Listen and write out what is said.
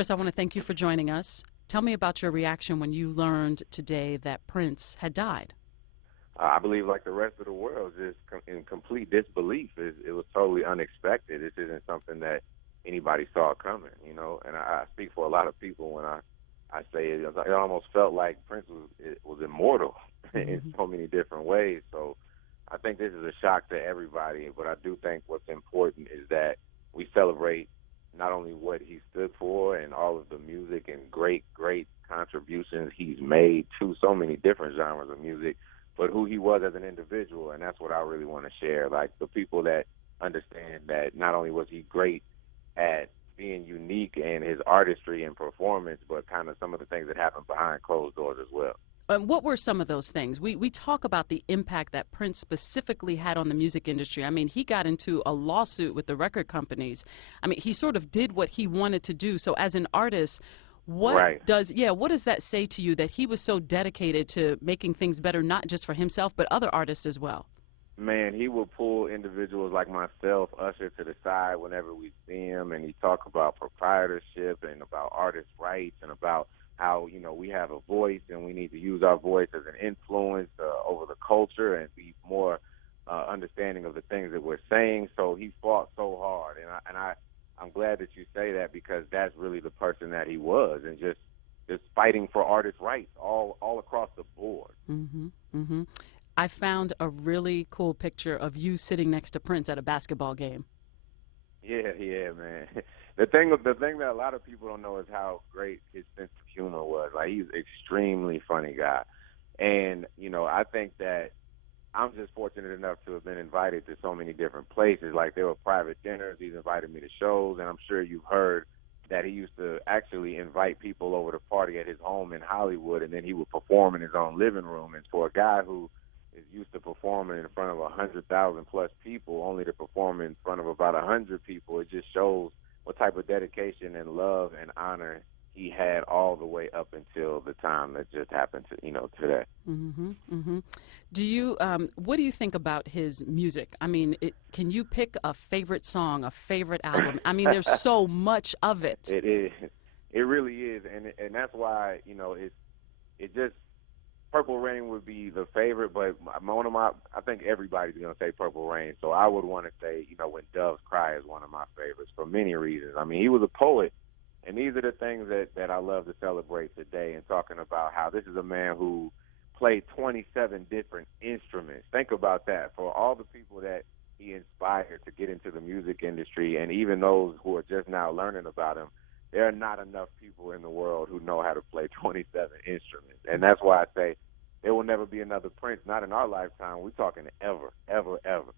Ludacris, I want to thank you for joining us. Tell me about your reaction when you learned today that Prince had died. I believe, like the rest of the world, just in complete disbelief. It was totally unexpected. This isn't something that anybody saw coming, And I speak for a lot of people when I say it. It almost felt like Prince was immortal in Mm-hmm. so many different ways. So I think this is a shock to everybody. But I do think what's important is that we celebrate not only what he stood for and all of the music and great, great contributions he's made to so many different genres of music, but who he was as an individual. And that's what I really want to share. Like the people that understand that not only was he great at being unique in his artistry and performance, but kind of some of the things that happened behind closed doors as well. What were some of those things? We talk about the impact that Prince specifically had on the music industry. I mean, he got into a lawsuit with the record companies. I mean, he sort of did what he wanted to do. So as an artist, Right. what does that say to you that he was so dedicated to making things better, not just for himself, but other artists as well? Man, he will pull individuals like myself, Usher, to the side whenever we see him, and he talk about proprietorship and about artist rights and about how, we have a voice and we need to use our voice as an influence over the culture and be more understanding of the things that we're saying. So he fought so hard, I'm glad that you say that because that's really the person that he was, and just fighting for artist rights all across the board. Mm-hmm. Mm-hmm. I found a really cool picture of you sitting next to Prince at a basketball game. Yeah, man. The thing that a lot of people don't know is how great his sense of humor was. Like he's an extremely funny guy, and I think that I'm just fortunate enough to have been invited to so many different places. Like there were private dinners. He's invited me to shows, and I'm sure you've heard that he used to actually invite people over to party at his home in Hollywood, and then he would perform in his own living room. And for a guy who is used to performing in front of 100,000 plus people, only to perform in front of about 100 people, it just shows what type of dedication and love and honor he had all the way up until the time that just happened to today. Mm-hmm. Mm-hmm. What do you think about his music? I mean, can you pick a favorite song, a favorite album? I mean, there's so much of it. It is, it really is, and that's why it just Purple Rain would be the favorite, but I think everybody's gonna say Purple Rain. So I would want to say, When Doves Cry is one of my favorites for many reasons. I mean, he was a poet, and these are the things that I love to celebrate today. And talking about how this is a man who played 27 different instruments. Think about that. For all the people that he inspired to get into the music industry, and even those who are just now learning about him, there are not enough people in the world who know how to play 27 instruments. And that's why I say there will never be another Prince, not in our lifetime. We're talking ever, ever, ever.